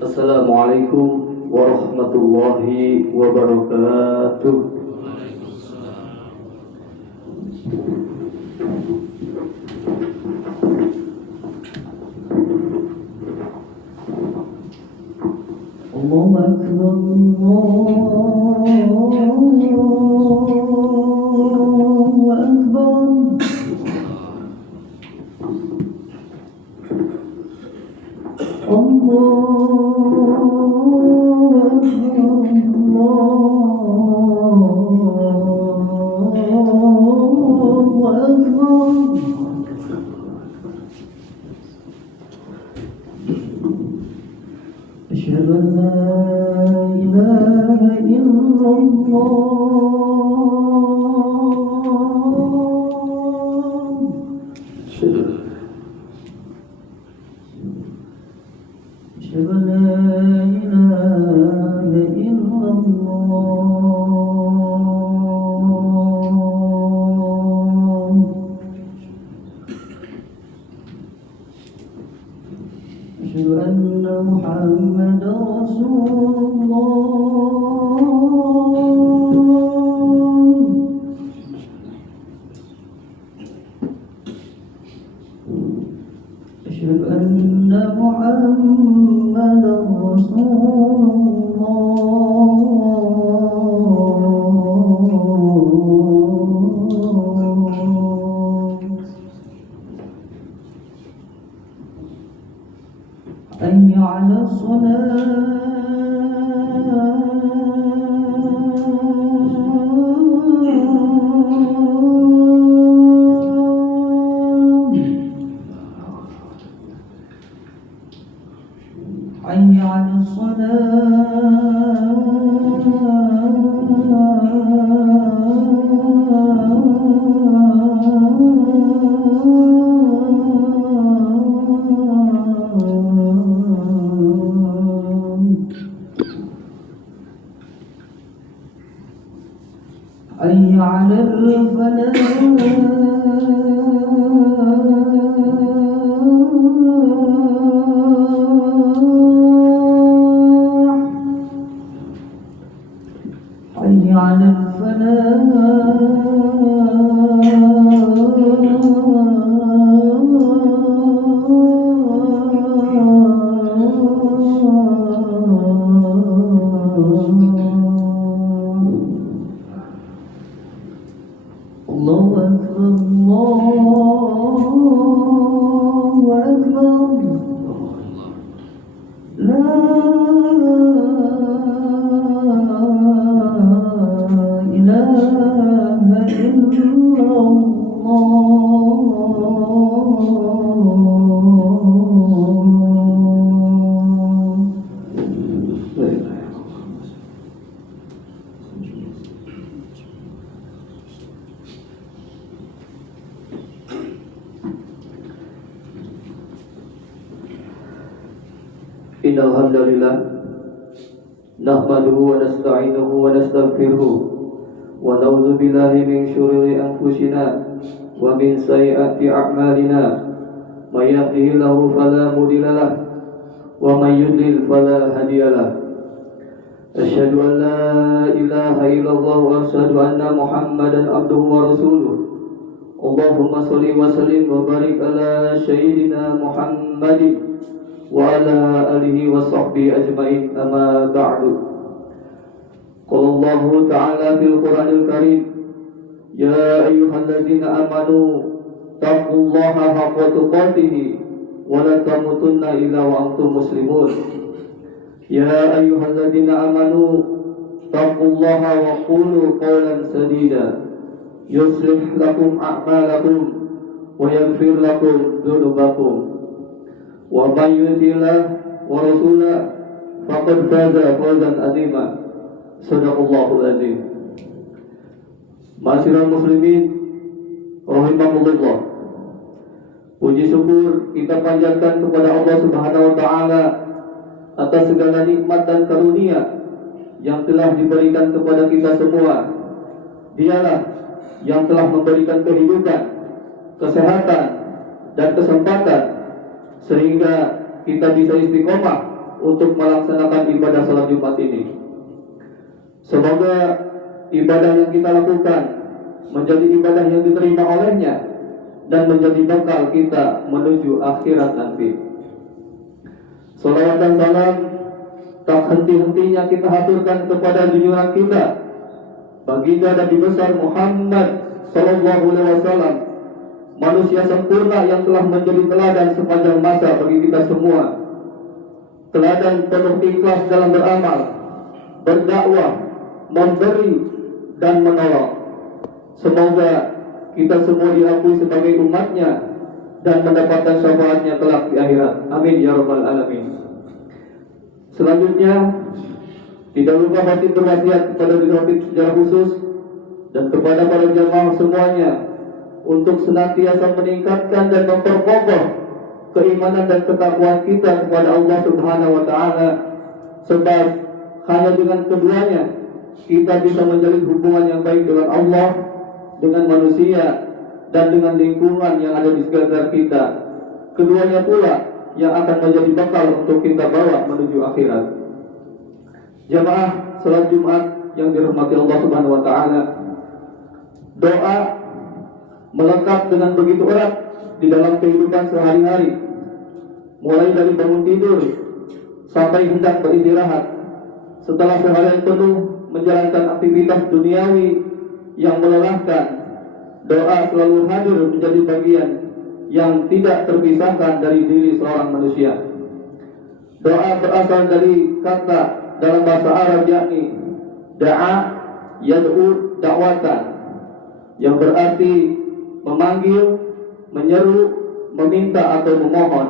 Assalamualaikum warahmatullahi wabarakatuh. Allahu Akbar, Allahu Akbar. أشهد أن لا إله إلا الله. أشهد أن لا إله إلا الله. أشهد أن محمدا رسول الله. أشهد أن محمدا رسول الله. حي على الصلاة. حي على الصلاة. حي على الفلاح. حي على الفلاح. الله أكبر، الله أكبر. لا إله إلا Innal hamdalillah nahmaduhu wa nasta'inuhu wa nastaghfiruh wa na'udzu billahi min shururi anfusina wa min sayyiati a'malina. May yahdihillahu fala mudilla lahu wa may yudlil fala hadiya lahu. Asyhadu an la ilaha illallah wa asyhadu anna Muhammadan abduhu wa rasuluh. Allahumma shalli wa sallim wa barik ala sayyidina Muhammadin wa ala alihi wa sahbihi ajma'in, amma ba'du. Qala Allahu ta'ala fil Qur'anil Karim, ya ayyuhalladzina amanu taqullaha haqqa tuqatih wa la tamutunna illa wa antum muslimun. Ya ayyuhalladzina amanu taqullaha wa qulu qawlan sadida yuslih lakum a'malakum wa yaghfir lakum dhunubakum. Wa may yutillah wa rasulah faqad faza fawzan azima. Shadaqallahul azim. Ma'asyiral muslimin rahimakumullah. Puji syukur kita panjatkan kepada Allah Subhanahu wa taala atas segala nikmat dan karunia yang telah diberikan kepada kita semua. Dialah yang telah memberikan kehidupan, kesehatan dan kesempatan sehingga kita bisa istiqomah untuk melaksanakan ibadah salat Jumat ini. Semoga ibadah yang kita lakukan menjadi ibadah yang diterima olehnya dan menjadi bekal kita menuju akhirat nanti. Salawat dan salam tak henti-hentinya kita haturkan kepada junjungan kita, baginda Nabi besar Muhammad sallallahu alaihi wasallam, manusia sempurna yang telah menjadi teladan sepanjang masa bagi kita semua. Teladan penuh ikhlas dalam beramal, berdakwah, memberi dan menolong. Semoga kita semua diakui sebagai umatnya dan mendapatkan syafaatnya kelak di akhirat. Amin ya rabbal alamin. Selanjutnya, tidak lupa khatib berwasiat kepada diri khatib secara khusus dan kepada para jamaah semuanya untuk senantiasa meningkatkan dan memperkokoh keimanan dan ketakwaan kita kepada Allah Subhanahu wa taala, sebab hanya dengan keduanya kita bisa menjalin hubungan yang baik dengan Allah, dengan manusia, dan dengan lingkungan yang ada di sekitar kita. Keduanya pula yang akan menjadi bekal untuk kita bawa menuju akhirat. Jamaah salat Jumat yang dirahmati Allah Subhanahu wa taala, doa melekat dengan begitu erat di dalam kehidupan sehari-hari, mulai dari bangun tidur sampai hendak beristirahat. Setelah seharian penuh menjalankan aktivitas duniawi yang melelahkan, doa selalu hadir menjadi bagian yang tidak terpisahkan dari diri seorang manusia. Doa berasal dari kata dalam bahasa Arab yakni da'a yad'u da'watan, yang berarti memanggil, menyeru, meminta atau memohon.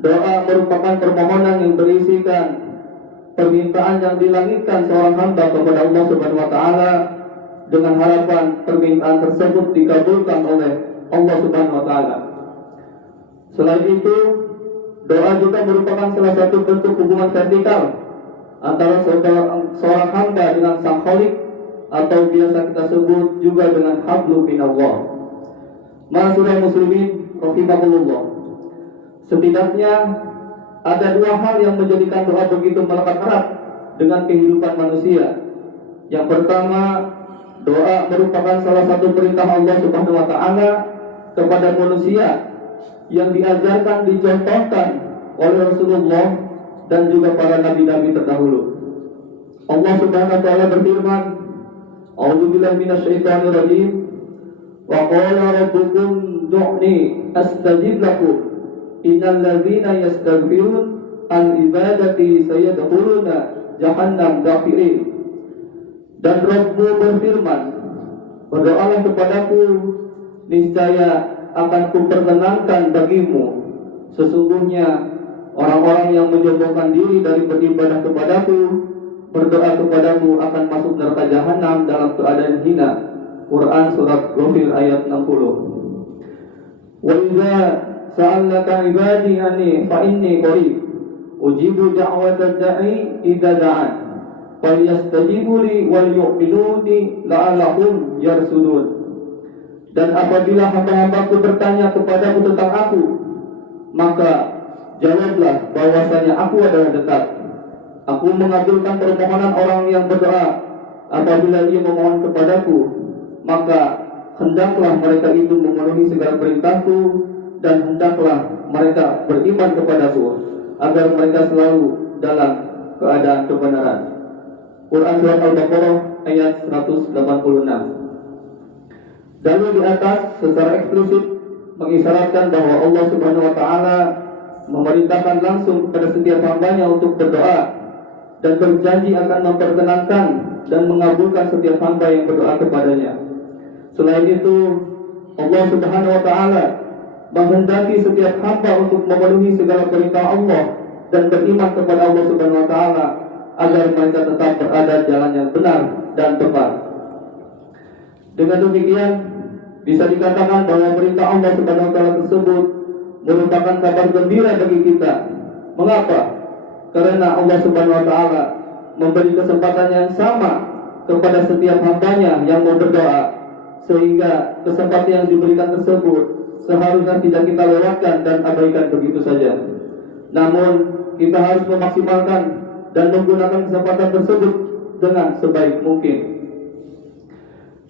Doa merupakan permohonan yang berisikan permintaan yang dilangitkan seorang hamba kepada Allah Subhanahu wa taala dengan harapan permintaan tersebut dikabulkan oleh Allah Subhanahu wa taala. Selain itu, doa juga merupakan salah satu bentuk hubungan vertikal antara seorang hamba dengan Sang Khalik, atau biasa kita sebut juga dengan hablu minallah. Ma'asyiral muslimin rahimakumullah. Setidaknya ada dua hal yang menjadikan doa begitu melekat erat dengan kehidupan manusia. Yang pertama, doa merupakan salah satu perintah Allah Subhanahu wa taala kepada manusia yang diajarkan, dicontohkan oleh Rasulullah dan juga para nabi-nabi terdahulu. Allah Subhanahu wa taala berfirman, A'udzubillahi minasyaitonir rajim. Wa qala rabbukum du'ni astajib lakum. Innal ladzina yastaghfirun an ibadati sayadkhuluna jahannam dakhirin. Dan Rabbmu berfirman, berdoalah kepadaku, niscaya akan kuperkenankan bagimu. Sesungguhnya orang-orang yang menyombongkan diri dari beribadah kepadaku, berdoa kepadaku akan masuk neraka jahanam dalam keadaan hina. Quran surat Ghafir ayat 60. Wa idza sa'alaka ibadi anni fa inni qarib ujibu da'watad da'i idza da'an falyastajibu li wal yu'minuni la'allahum yarsudun. Dan apabila hamba-hambaku bertanya kepadamu tentang aku, maka jawablah bahwasanya aku adalah dekat. Aku mengabulkan permohonan orang yang berdoa. Apabila ia memohon kepadaku, maka hendaklah mereka itu memenuhi segala perintahku, dan hendaklah mereka beriman kepadaku, agar mereka selalu dalam keadaan kebenaran. Quran Surat Al-Baqarah ayat 186. Dalil di atas secara eksplisit mengisyaratkan bahwa Allah Subhanahu wa taala memerintahkan langsung kepada setiap hambanya untuk berdoa dan berjanji akan memperkenankan dan mengabulkan setiap hamba yang berdoa kepadanya. Selain itu, Allah Subhanahu wa taala menghendaki setiap hamba untuk memenuhi segala perintah Allah dan beriman kepada Allah Subhanahu wa taala agar mereka tetap berada di jalan yang benar dan tepat. Dengan demikian, bisa dikatakan bahwa perintah Allah Subhanahu wa taala tersebut merupakan kabar gembira bagi kita. Mengapa? Karena Allah Subhanahu wa taala memberi kesempatan yang sama kepada setiap hambanya yang mau berdoa, sehingga kesempatan yang diberikan tersebut seharusnya tidak kita lewatkan dan abaikan begitu saja. Namun kita harus memaksimalkan dan menggunakan kesempatan tersebut dengan sebaik mungkin.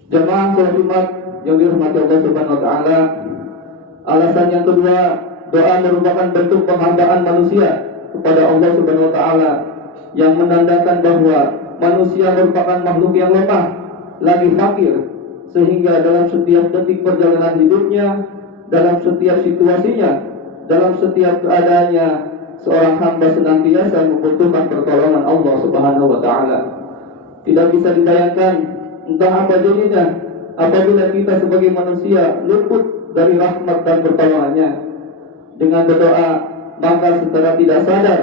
Jemaah salat Jumat yang dirahmati Allah Subhanahu wa taala, alasan yang kedua, doa merupakan bentuk penghambaan manusia kepada Allah Subhanahu wa taala yang menandakan bahwa manusia merupakan makhluk yang lemah, lagi fakir, sehingga dalam setiap detik perjalanan hidupnya, dalam setiap situasinya, dalam setiap keadaannya, seorang hamba senantiasa membutuhkan pertolongan Allah Subhanahu wa taala. Tidak bisa dibayangkan entah apa jadinya apabila kita sebagai manusia luput dari rahmat dan pertolongannya. Dengan berdoa, maka secara tidak sadar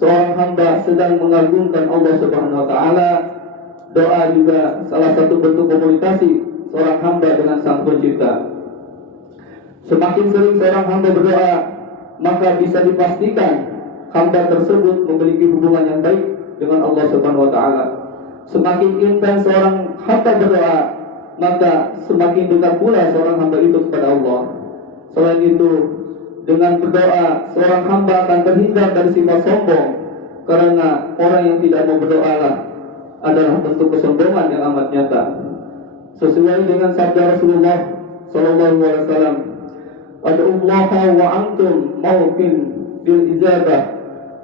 seorang hamba sedang mengagungkan Allah Subhanahu wa taala. Doa juga salah satu bentuk komunikasi seorang hamba dengan Sang Pencipta. Semakin sering seorang hamba berdoa, maka bisa dipastikan hamba tersebut memiliki hubungan yang baik dengan Allah Subhanahu wa taala. Semakin intens seorang hamba berdoa, maka semakin dekat pula seorang hamba itu kepada Allah. Selain itu, dengan berdoa, seorang hamba akan terhindar dari sifat sombong, karena orang yang tidak mau berdoa adalah bentuk kesombongan yang amat nyata. Sesuai dengan sabda Rasulullah sallallahu alaihi wasallam, "Ad'ullaha wa antum mawqin bil ijabah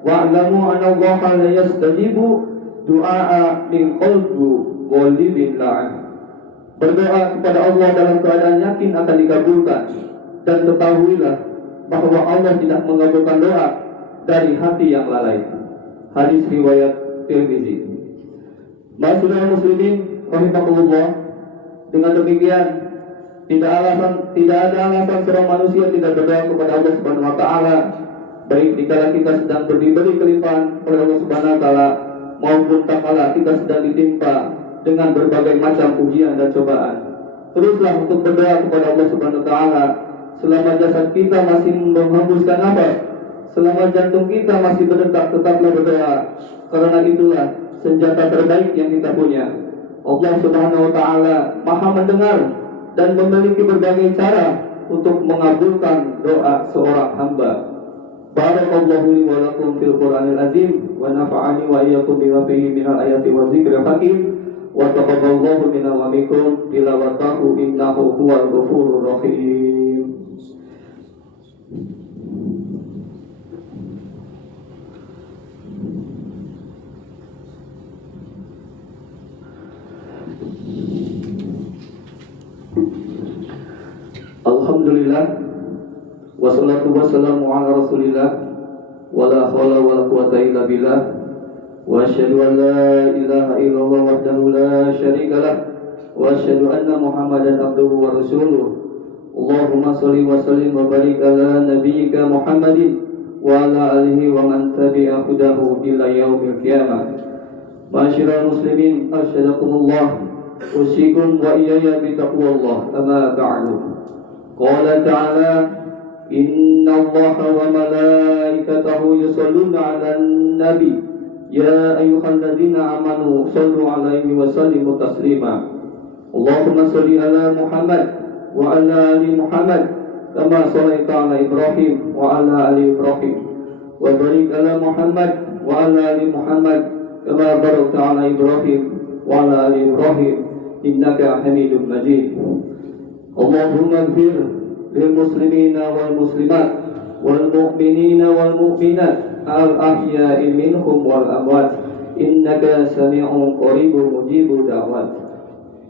wa'lamu anna Allaha la yastajibu du'a min qalbi ghalibin la'an." Berdoa kepada Allah dalam keadaan yakin akan dikabulkan, dan ketahuilah bahwa Allah tidak mengabulkan doa dari hati yang lalai. Hadis riwayat Tirmizi. Ma'asyiral muslimin rahimakumullah, dengan demikian tidak ada alasan seorang manusia tidak berdoa kepada Allah Subhanahu wa taala, baik dikala kita sedang diberi kelimpahan oleh Allah Subhanahu wa taala maupun tatkala kita sedang ditimpa dengan berbagai macam ujian dan cobaan. Teruslah untuk berdoa kepada Allah Subhanahu wa taala selama jasad kita masih menghembuskan nafas, selama jantung kita masih berdetak, tetaplah berdoa, karena itulah senjata terbaik yang kita punya. Allah Subhanahu wa taala Maha mendengar dan memiliki berbagai cara untuk mengabulkan doa seorang hamba. Barakallahu li wa lakum fil Qur'anil azim wa nafa'ani wa iyyakum bima fihi minal ayati wa dzikril hakim wa taqabbalallahu minna wa minkum tilawatahu innahu huwal ghafurur rahim. Alhamdulillah, wassalatu wassalamu ala rasulillah, wala hawla wala quwata illa billah, wa asyhadu an la ilaha illallah wahdahu la syarika lah, wa asyhadu anna Muhammadan abduhu wa rasuluh. Allahumma shalli wa sallim wa barik ala nabiyyika Muhammadin wa ala alihi wa man tabi'a hudahu ila yaumil qiyamah. Ma'asyiral muslimin, arsyadakumullah, usikum wa iyaya bi taqwallah, amma ba'du. Qala ta'ala, inna allaha wa malaikatahu yusalluna 'alan nabi ya ayyuhalladzina amanu shallu 'alaihi wa sallimu taslima. Allahumma shalli ala Muhammad wa ala ali Muhammad kama shallaita ala Ibrahim wa ala ali Ibrahim, wa barik ala Muhammad wa ala ali Muhammad kama barakta ala Ibrahim wa ala ali Ibrahim innaka Hamidum Majid. Allahumma ighfir lil muslimina wal muslimat wal mu'minina wal mu'minat al ahya'i minhum wal amwat innaka sami'un qaribun mujibud da'wat.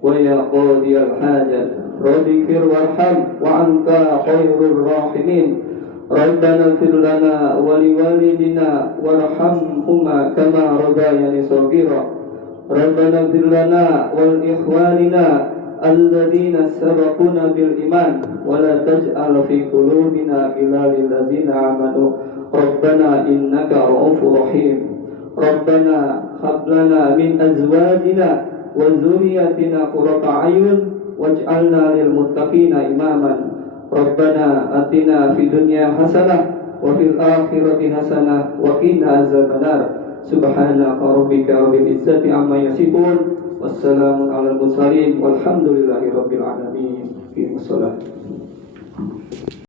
Wa ya qadiyal hajat rabbikir warham wa anta khairur rahimin. Rabbana ighfir lana wa liwalidina warhamhuma kama rabbayani shaghira. Rabbana ighfir lana wal ikhwanina alladzina sabaquna bil iman wa la taj'al fi qulubina ghillan lil ladzina amanu rabbana innaka ra'ufur rahim. Rabbana hab lana min azwajina wa dhurriyyatina qurrata a'yun waj'alna lil muttaqina imaman. Rabbana atina fid dunya hasanah wa fil akhirati hasanah wa qina azabannar. Subhanaka rabbika rabbil izzati amma yasifun. Wassalamun ala al-mursalin walhamdulillahi rabbil alamin. Fi shalah.